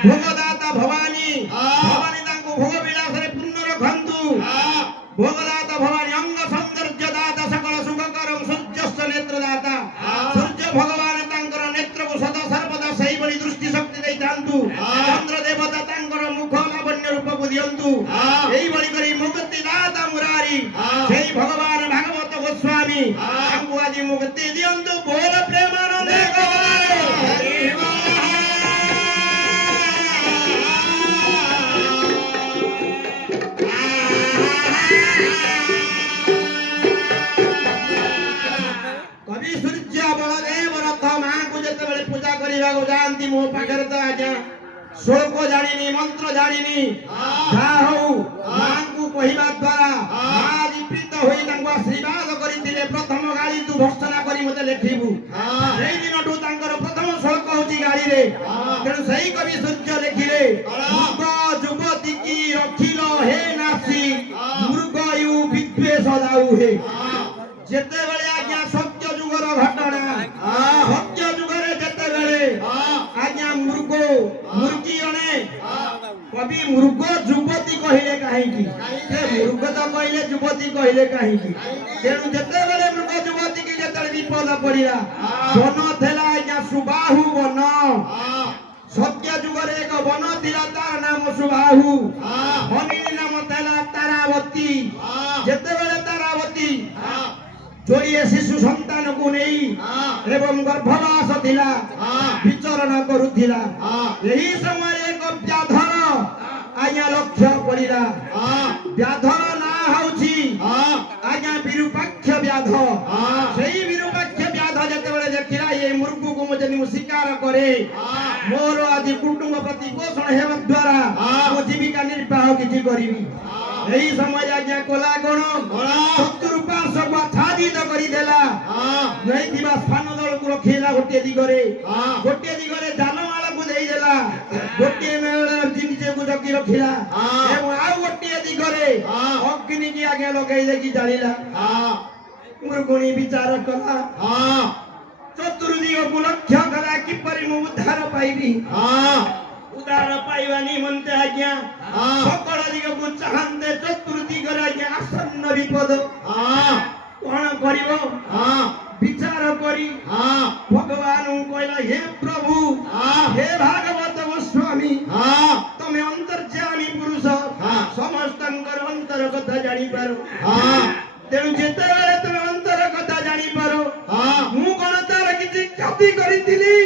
भोगदाता भवानी भवानी तांको भोग विलास रे पूर्ण रखंतु भोगदाता भवानी अंग सौंदर्य दाता सकल सुखकरम सूर्यस्य नेत्रदाता सूर्य भगवान तांकर नेत्र को सदा सर्वदा सही बड़ी दृष्टि शक्ति दे थांतु चंद्र देवता तांकर मुख लावण्य रूप को दियंतु एई बड़ी करी मुक्ति दाता मुरारी सेई भगवान भागवत गोस्वामी हमको आज मुक्ति दियंतु बोल प्रेमानंद कवि सूर्य बलदेव रथ मां को जते बेले पूजा करिबा को जानती मो पाखर त आज्ञा श्लोक जानिनी मंत्र जानिनी जा हो मां को कहिबा द्वारा आज प्रीत होई तांको आशीर्वाद करिथिले प्रथम गाली तू भर्सना करी मते लेखिबु सेई दिनटू तांकर प्रथम श्लोक होची गाली रे तेनु सेई कवि सूर्य लेखिले मृग युवती की रखिलो हे नासी मृगयु विद्वेष दाउ हे जेते बेले आज्ञा सत्य जुगर घटना सत्य जुगरे जेते बेले आज्ञा मृग मुर्गी अने कवि मृग युवती कहिले काहे की से मृग तो कहिले युवती कहिले काहे की तेनु जेते बेले मृग युवती की जेते विपद पड़िला वन थेला आज्ञा सुबाहु वन सत्य जुगरे एक वन थिला तार नाम सुबाहु हनी नाम थेला तारावती जेते बेले तारावती जोड़िए शिशु संतान को नहीं एवं गर्भवास थिला विचरण करुथिला यही समय एक व्याधर आज्ञा लक्ष्य पड़िला व्याधर ना होची आज्ञा विरूपाक्ष व्याध सेही विरूपाक्ष व्याध जते बेले देखिला ये मृगु को मजे नि शिकार करे मोर आदि कुटुंब प्रतिपोषण हेवा द्वारा मो जीविका निर्वाह किछि करिवि यही समय आज्ञा कोला गण शत्रु पार्श्व आच्छादित करी देला नहीं थिबा स्थान दल को रखिला गोटे दिगरे जानमाल को देई देला गोटे मेळ जिनिसे को जकी रखिला एवं आ गोटे दिगरे अग्नि की आगे लगाई देखि जालिला मुर्गुणी विचार कला चतुर्दिग को लक्ष्य कला किपरि मु उद्धार पाइबी उद्धार पाइबा निमंते आज्ञा सकल दिग को चाहंते चतुर्दिग आज्ञा आसन्न विपद कोन करिवो विचार करी भगवान कहला हे प्रभु हे भागवत गोस्वामी तमे अंतर्यामी पुरुष समस्तंकर अंतर कथा जानि पारो तेनु जेते बेले तमे अंतर कथा जानि पारो मु कोन तार किछि क्षति करितिली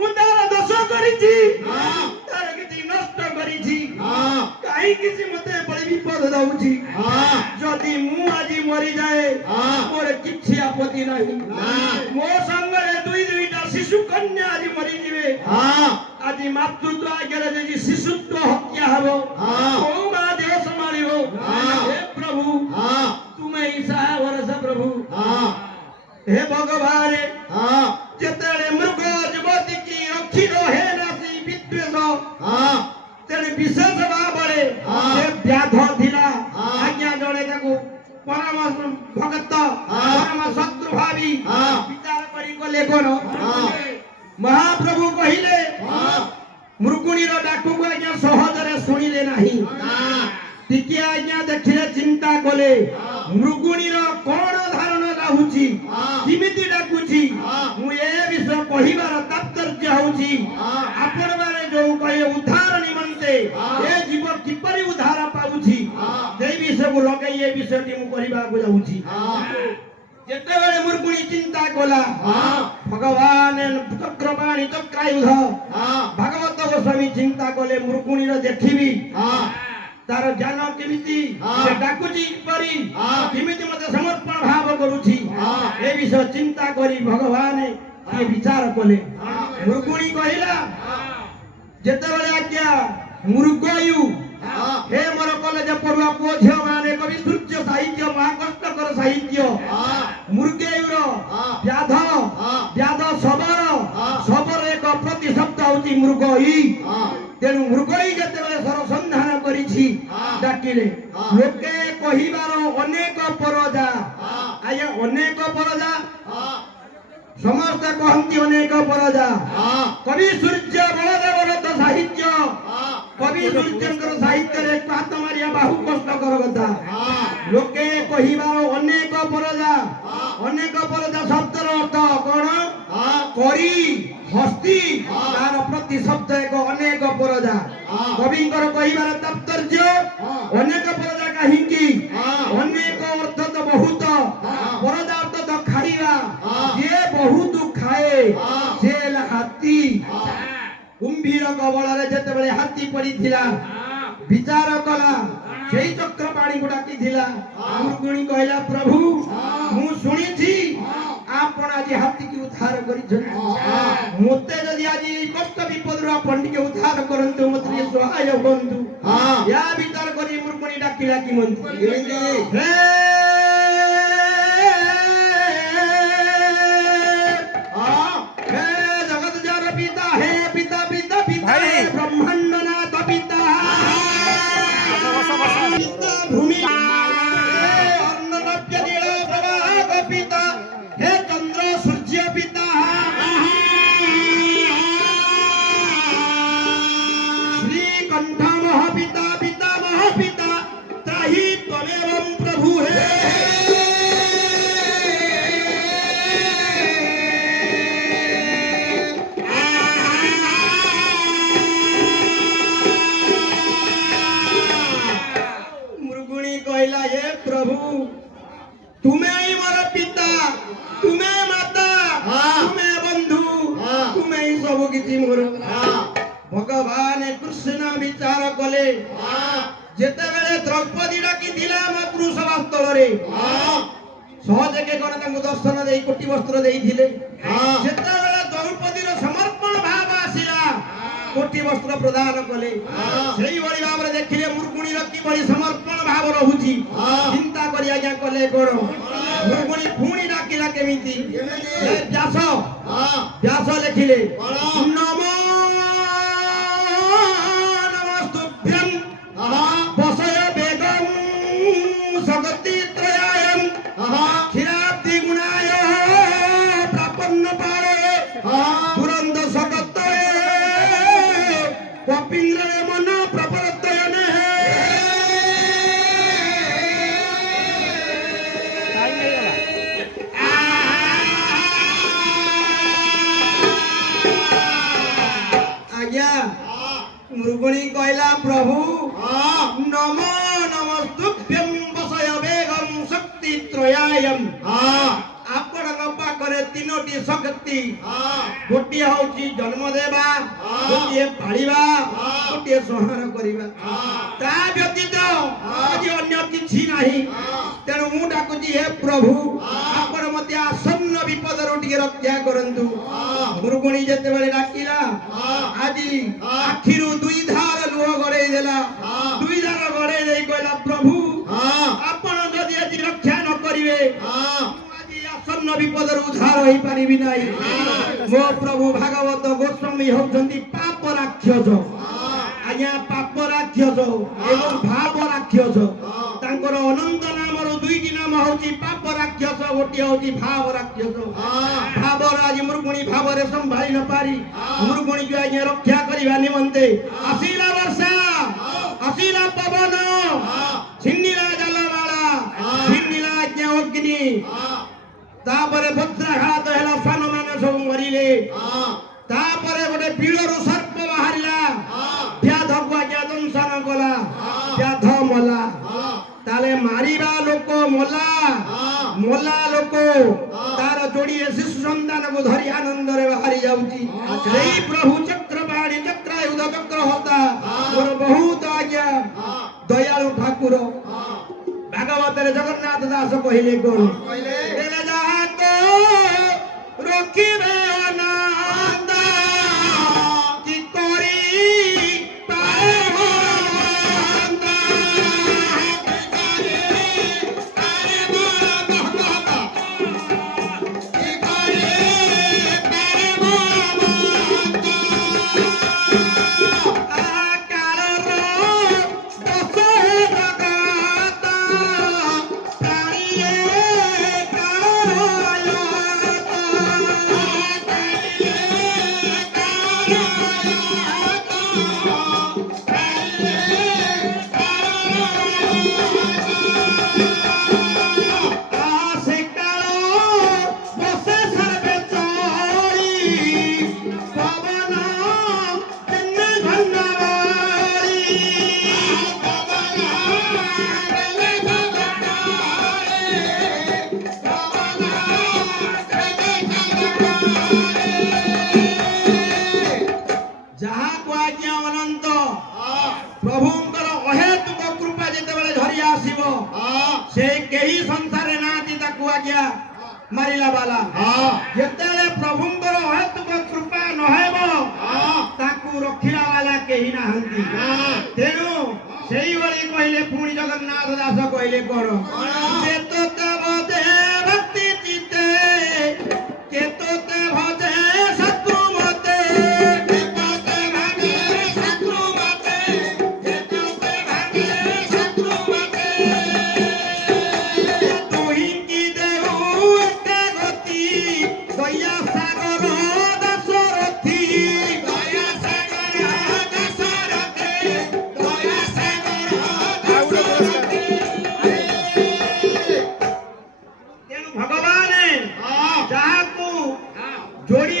मु तार दोष करिछि तार किछि नष्ट करिछि काई किछि मते बड़ी विपद दउछि जदि मु आजि मरि जाए मोर किछि आपत्ति नाही मो संगरे दुईटा शिशु कन्या आजि मरि जिवे आजि मातृत्व आगे जे शिशुत्व हत्या हबो ओ मा देह संभालिबो हे प्रभु तुमे ईसा वरस प्रभु हे भगवान जेतेले मृग युवती की रखिलो हे नासी विद्वेष तेरे विशेष भावरे हे व्याध थिला आज्ञा जणे ताको परम भक्त परम शत्रु भावी विचार करी गले कोन महाप्रभु कहिले मृगुणी रो डाकु को आज्ञा सहजरे सुनिले नाही टिके आज्ञा देखिले चिंता कले मृगुणी रो कोन धारणा राहुची किमिति डाकुची मु ए विषय कहिबार तात्पर्य होची आपण माने जो कहे उद्धार निमंते ए जीव किपरि उद्धार पाउची सेई विषय को लगाई ए विषय टी मु करिबा को जाउची जेते बेले मृगुणी चिंता कला भगवान चक्रपाणी चक्रायुध भागवत गोस्वामी चिंता कले मृगुणी रो देखिबी तार ज्ञान केमिति से डाकुची परी केमिति मते समर्पण भाव करूची ए विषय चिंता करी भगवान ये विचार कले मृगुणी कहिला जेते बेले आज्ञा मृगयु हे मोर कॉलेज पढुआ पुओ झियो माने कवि सूर्य साहित्य महाकष्टकर साहित्य मृगयुर व्याध व्याध सबर एक प्रति शब्द होची मृगई तेनु मृगई जेते बेले सरसंधान करिछि डाकिले लोके कहिबार अनेक परजा आया अनेक परजा समस्त कहती अनेक परजा कवि सूर्य बलदेव रथ साहित्य ସୂର୍ଯ୍ୟଙ୍କର ସାହିତ୍ୟରେ ଏକ ହାତ ମାରିବା ବହୁ କଷ୍ଟକର କଥା। ଲୋକେ କହିବାର ଅନେକ ପରଜା ଶବ୍ଦର ଅର୍ଥ କଣ? କରି ହସ୍ତି ତାର ପ୍ରତି ଶବ୍ଦ ଏକ ଅନେକ ପରଜା। କବିଙ୍କର କହିବାର ତାତ୍ପର୍ଯ୍ୟ ଅନେକ ପରଜା କାହିଁକି? ଅନେକ ଅର୍ଥ ତ ବହୁତ, ପରଜା ଅର୍ଥ ତ ଖାଇବା। ଯିଏ ବହୁତ ଖାଏ ସେ ହେଲା ହାତୀ। କୁମ୍ଭୀର କବଳରେ ଯେତେବେଳେ ହାତୀ ପଡିଥିଲା ବିଚାର କଲା, ସେଇ ଚକ୍ରପାଣିକୁ ଡାକିଥିଲା। ମୃଗୁଣୀ କହିଲା, ପ୍ରଭୁ ମୁଁ ଶୁଣିଛି ଆପଣ ଆଜି ହାତୀକି ଉଦ୍ଧାର କରିଛନ୍ତି, ମତେ ଯଦି ଆଜି କଷ୍ଟ ବିପଦରୁ ଆପଣ ଟିକେ ଉଦ୍ଧାର କରନ୍ତୁ, ମତେ ଟିକେ ସହାୟ ହୁଅନ୍ତୁ। ୟା ବିଚାର କରି ମୃଗୁଣୀ ଡାକିଲା କି ମନ୍ତ୍ରୀ, ଜଗତ ପିତା ହେ ପିତା ପିତା ପିତା ବ୍ରହ୍ମାଣ୍ଡ ନାଥ ପିତା ଭୂମି ଅନ୍ନନବ୍ୟ ନୀଳ ପ୍ରବାହ ପିତା ହେ ଚନ୍ଦ୍ର ସୂର୍ଯ୍ୟ ପିତା ଶ୍ରୀକଣ୍ଠ ମହାପିତା ପିତା ମହାପିତା ତ୍ରାହି ତ୍ୱମେବଂ ପ୍ରଭୁ ହେ। प्रभु तुम्हें ही मोर पिता, तुम्हें माता, तुम्हें बंधु, तुम्हें ही सब किछि मोर। भगवान कृष्ण विचार कले जेते बेले द्रौपदी डाकी दिला पुरुष वास्तव रे सहज के कोन तांको दर्शन देई कोटि वस्त्र देई थिले। जेते बेले द्रौपदी रो समर्पण भाव आसिला कोटि वस्त्र प्रदान कले। सेही बड़ी भाव रे देखिले मुरगुणी रो की बड़ी समर्पण भाव रहुची। चिंता करी आज्ञा कले कोन मुरगुणी फुणी डाकिला केमिति व्यास लिखिले नमो नमस्तुभ्यं वसय बेगं सगति त्रयायं क्षीराब्धि गुणाय प्रापन्न पारे दुरंद सकत्तये कपिन्द्रय मन प्रपरतयने। मृगुणी कहला प्रभु नमो नमस्तुभ्यं वसय बेगं शक्ति त्रयायं। आपण पाखरे तीनोटी शक्ति गोटे होची जन्म देवा, गोटे पालिबा, गोटे संहार करिबा। ता व्यतीत आज अन्य किछि नाही। तेणु मु डाकुची हे प्रभु आपण मते आसन्न विपद टिके रक्षा करंतु। मृगुणी जेते बेले डाकिला आजी आखिरु दुई धार लुह गड़े देला। दुई धार गड़े देई कहला प्रभु आपण जदि आज रक्षा न करिवे आजी आसन्न विपद उद्धार होई पारिबि नाही। मो प्रभु भागवत गोस्वामी होचंती पाप राक्षस। आज्ञा पाप राक्षस एवं भाव राक्षस। तांकर अनंत नामर दुईटी नाम होची पाप राक्षस, गोटे होची भाव राक्षस। भावर आज मृगुणी भावरे संभाली न पारी मृगुणी को आज्ञा रक्षा करिबा निमंते आसीला वर्षा, आसीला पवन, छिन्निला जलमाला, छिन्निला आज्ञा अग्नि। तापरे वज्राघात हैला, सान माने सब मरिले। तापरे गोटे पीड़रू सर्प बाहरिला, व्याध को आज्ञा दंशन कला, व्याध मला। ताले मारिबा लोक मला, मला लोक तार जोड़िए शिशु संतान को धरी आनंद रे बाहरी जाउची। सेही प्रभु चक्रपाणी चक्रायुध चक्र होता मोर बहुत आज्ञा दयालु ठाकुर। भागवत रे जगन्नाथ दास कहिले कोन कहले जाको रोकिबे अनंत की करी ପବନ ଦିନେ ଘନବାରି ଯାହାକୁ ଆଜ୍ଞା ଅନନ୍ତ ପ୍ରଭୁଙ୍କର ଅହେତୁକ କୃପା ଯେତେବେଳେ ଝରି ଆସିବ ସେ କେହି ସଂସାରରେ ନାହାନ୍ତି ତାକୁ ଆଜ୍ଞା ମାରିଲା ବାଲା ଯେତେବେଳେ ପ୍ରଭୁଙ୍କର ଅହେତୁକ କୃପା ନହେବ ତାକୁ ରଖିଲା ବାଲା କେହି ନାହାନ୍ତି ତେଣୁ ସେଇଭଳି କହିଲେ ପୁଣି ଜଗନ୍ନାଥ ଦାସ କହିଲେ କଣ କେତୋତେ ଭଜେ ଭକ୍ତି ଚିତେ କେତୋତେ ଭଜେ ଶତ୍ରୁ ମତେ କେତୋତେ ଭାବେ ଶତ୍ରୁ ମତେ କେତୋତେ ଭାବେ ଶତ୍ରୁ ମତେ ତୁହିଙ୍କି ଦେଉ ଏତେ ଗତି ଦୟା ସାଗର ଦାଶରଥୀ ଦୟା ସାଗର ଦାଶରଥୀ ଦୟା ସାଗର ଦାଶରଥୀ ତେଣୁ ଭଗବାନ ଯାହାକୁ ଯୋଡ଼ି